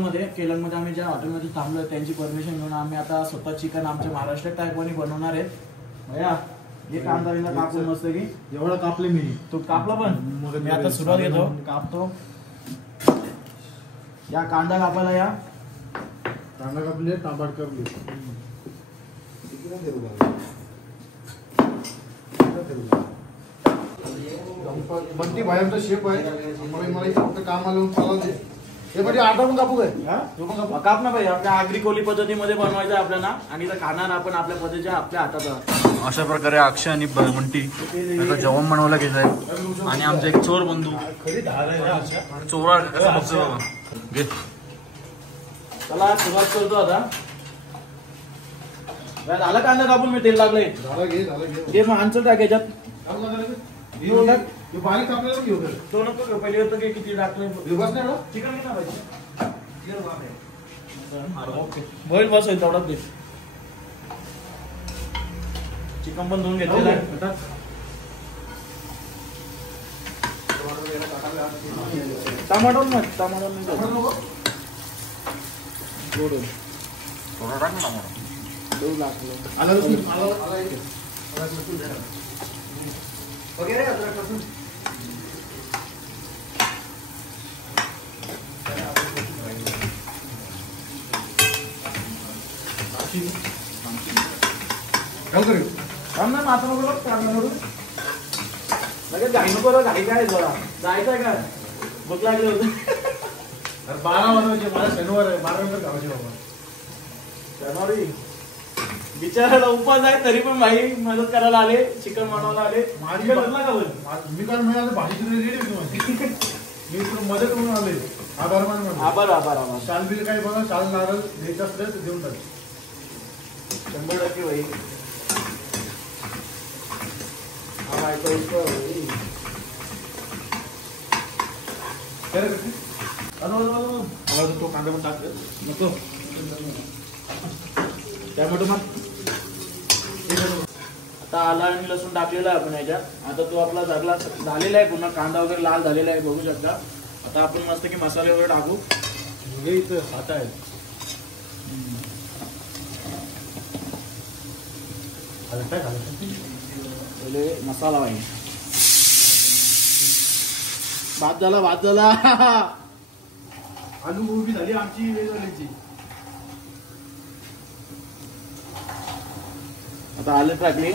मध्ये केरळमध्ये आम्ही ज्या हॉटेलमध्ये थांबलो त्यांची परमिशन घेऊन आम्ही आता स्वतः चिकन आमच्या महाराष्ट्र टाईपने बनवणार आहेत. भैया हे कांदा बिंदा कापून मस्त की एवढा कापले मी. तो कापला पण मी आता सुरुवात घेतो कापतो. या कांदा कापायला या कांदा कापले तांबड करले. बंटी भाईचा शेप आहे. मला फक्त काम आलं चालू दे. हे म्हणजे आटा पण कापू काय? काप ना भाई. आपल्या आगरी कोली पद्धतीमध्ये बनवायचं आहे आपल्याला आणि तर खाणार आपण आपल्या पद्धतीच्या आपल्या हातात. अशा प्रकारे अक्षय आणि बंटी आता जेवण बनवलं घेत आहे आणि आमचा एक चोर बंधू चोरा कसं बघतो बाबा. घे चला सुरुवात करतो आता. झालं कांदा कापून मी तेल लागलंय. घे मग आंचल टाक याच्यात. बारीक आपल्याला घेऊ तो नको घेऊ पहिले होतं की किती टाकलंय चिकन घेणार पाहिजे. बॉईल बस होईल तेवढाच घे. चिकन पण धुवून घेतलेलं आहे. टमाटो ना टमाटो नाही वगैरे लगेच घाई नको घाई काय जरा जायचंय काय भूक लागली होती. 12 वाजता मला शनिवार आहे. 12 नंतर गावाची बाबा शनिवारी बिचारायला उपवास आहे तरी पण भाई मदत करायला आले. चिकन बनवायला आले. माझी बदला का मी काय मिळालं भाजी रेडी होती माझी. मी तुला मदत करून आले. आभार मान आभार आभार आभार. शाल बिल काय बघा शाल नारळ द्यायचं असलं तर देऊन टाक. 100% भाई. हा बायको इतकं तो कांदा पण टाक नको टॅमॅटो मग आता आला आणि लसूण टाकलेला आहे आपण याच्यात. आता तो आपला झागला झालेला आहे पुन्हा कांदा वगैरे लाल झालेला आहे बघू शकता. आता आपण मस्त की मसाले वगैरे टाकू. इथं खाता आहे पहिले मसाला पाहिजे. भात झाला भात झाला. आलू गोबी झाली आमची वेगळी. आता आलं टाकली.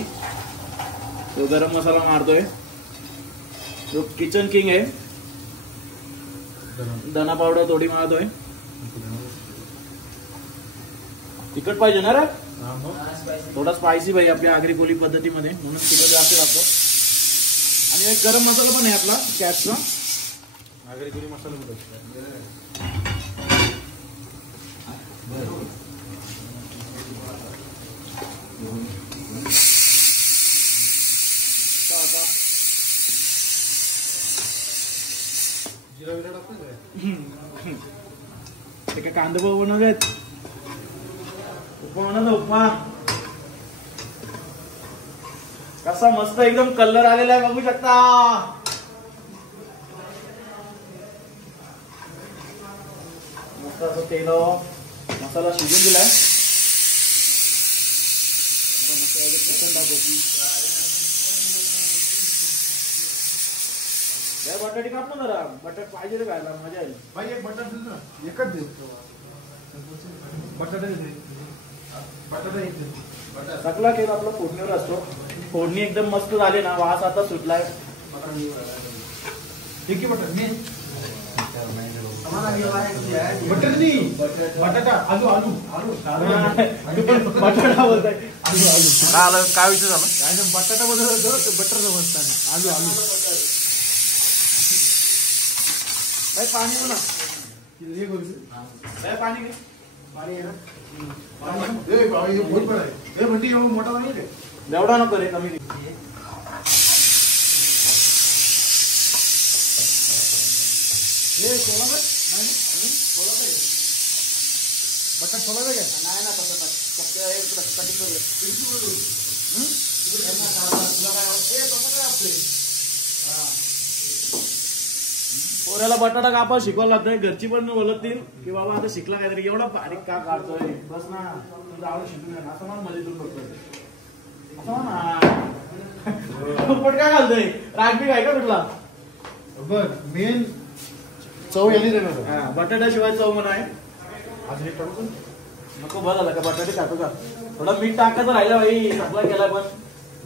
तो गरम मसाला मारतोय. तो किचन किंग आहे. धना पावडर थोडी मारतोय. तिखट पाहिजे ना रे थोडा स्पायसी भाई आपल्या आगरी कोली पद्धतीमध्ये म्हणून तिखट जास्त लागतो. आणि एक गरम मसाला पण आहे आपला कॅपचा. आगरी कोली मसाला जिरा विरा टाकतो ते काय कांदा पोहे बनवलेत. उपमा बनवला उपमा. कसा मस्त एकदम कलर आलेला आहे बघू शकता. मस्त असं तेल मसाला शिजून दिलाय. चिकन टाकू. बटाटे काप ना जरा. बटाट पाहिजे रे खायला मजा येईल. भाई एक बटाटा दे ना. एकच दे बटाटा दे. बटाटा एक दे. सगळा केक आपला फोडणीवर असतो. फोडणी एकदम मस्त झाली ना वास आता सुटलाय. ठीक आहे बटाटा बटाटा नाही बटाटा आलू आलू आलू बटाटा बोलताय. काय आलं काय विषय झाला. काय ना बटाटा बदल बटर समजताना आलू आलू भाई पाणी हो ना. हे करू भाई पाणी घे. पाणी आहे ना. ए बाबा हे बहुत बडा आहे. हे म्हणजे एवढा मोठा नाही रे. एवढा नको रे कमी घे. हे सोला नाही सोला काय बटाटा सोला काय नाही ना तसं फक्त कटिंग करूया. तुला काय पोऱ्याला बटाटा कापा शिकवायला लागतंय. घरची पण बोलतील की बाबा आता शिकला काहीतरी एवढा बारीक का काढतोय बस ना तुझं आवड शिकून घ्या असं मला मजेतून बघतोय असं ना पण काय घालतोय रागबी काय का कुठला बर मेन चव याली रे ना बटाट्याशिवाय चव म्हणा आहे. आज हे टाकू नको बरं झालं का बटाटे टाकू का थोडा मीठ टाकायचं राहिलं भाई सप्लाय केला पण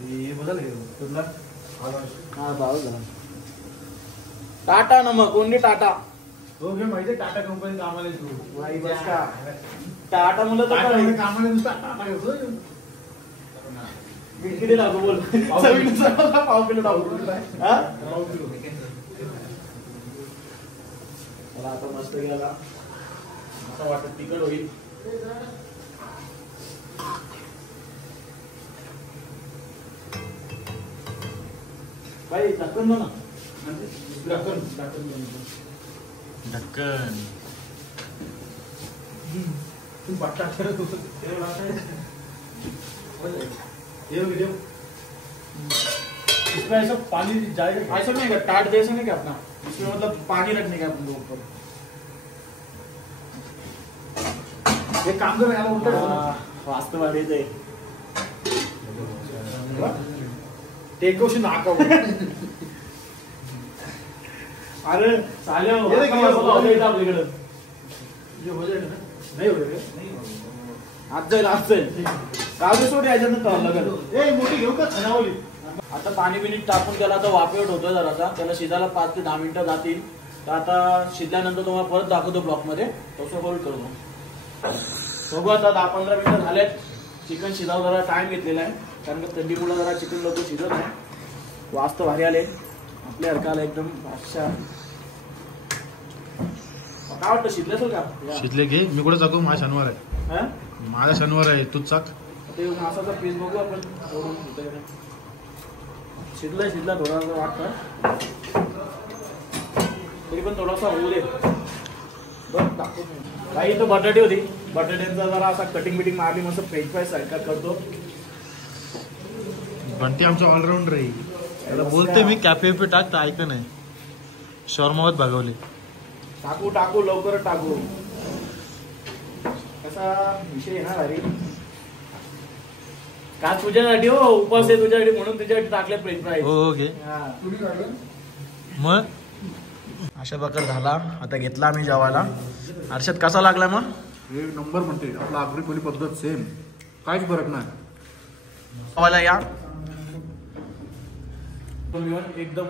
हे बदल घे कुठला हा जाऊ झाला टाटा नमक ओनली टाटा. हो घे माहिती टाटा कंपनी कामाला तू भाई बस का टाटा मुलं तर कामाला नुसता टाटा घेतो किती लागू बोल पाव किलो टाकू हा मला आता मस्त गेला असं वाटत तिकड होईल. भाई टाकून ना ढक्कन तू बट्टा करत होतो इसमें ऐसा पानी जाएगा ऐसा नहीं का टाट जैसा नहीं क्या अपना इसमें मतलब पानी रखने का अपन ऊपर एक काम कर याला उलट वास्तवाडी ते टेकोशी नाका अरे चालेल ये देखिए, आपल्याकडे ये हो जाएगा ना नहीं हो जाएगा आज जाईल गावचे सोड याच्यानं लगेच ए मोठी घेऊ का खानावली आता पाणी बिनी टाकून त्याला आता वाफेवट होतोय जरासा त्याला शिजायला 5 ते 10 मिनिटं जातील. तर आता शिजल्यानंतर तुम्हाला परत दाखवतो ब्लॉक मध्ये तसं होल्ड करतो. बघू आता 10-15 मिनिटं झालेत. चिकन शिजाव जरा टाइम घेतलेला आहे कारण की थंडीमुळे जरा चिकन लवकर शिजत नाही. वास्त भारी आले आपल्या हरकाला एकदम बादशाह. काय वाटतं शिजले असेल का शिजले घे मी कुठे चाकू माझा शनिवार आहे हा? माझा शनिवार आहे तूच चाक ते मासाचा पीस बघू आपण शिजला थोडासा वाटतं तरी पण थोडासा होऊ दे. बरं टाकतो काही इथं बटाटे होती बटाट्यांचा जरा असा कटिंग बिटिंग मारली मस्त फ्रेंच फ्राईज सारखा करतो. बंटी आमचा ऑलराऊंडर आहे त्याला बोलते मी कॅफे पे टाक तर ऐक नाही शॉर्मावत भागवले. टाकू लवकर टाकू कसा विषय येणार अरे का तुझ्यासाठी हो उपास आहे तुझ्यासाठी म्हणून तुझ्यासाठी टाकले फ्रेंच फ्राईज. हो घे मग अशा प्रकार झाला. आता घेतला आम्ही जेवायला. हर्षद कसा लागला मग एक नंबर म्हणते आपला आगरी कोली पद्धत सेम काहीच फरक नाही. जेवायला या एकदम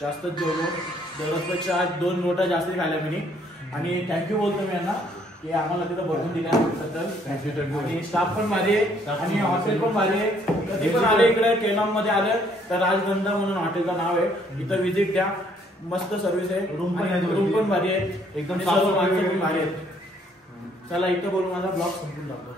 जास्त जेवलो दररोजपेक्षा आज 2 नोटा जास्त खायला मी आणि थँक्यू बोलतो मी यांना की आम्हाला तिथं बघून दिल्याबद्दल. आणि स्टाफ पण भारी आहे आणि हॉटेल पण भारी आहे. कधी पण आले इकडे केनॉम मध्ये आलं तर राजगंधा म्हणून हॉटेलचं नाव आहे. इथं व्हिजिट द्या मस्त सर्व्हिस आहे. रूम पण भारी आहे एकदम साफ पण भारी आहे. चला इथं बोलून माझा ब्लॉग संपून टाकतो.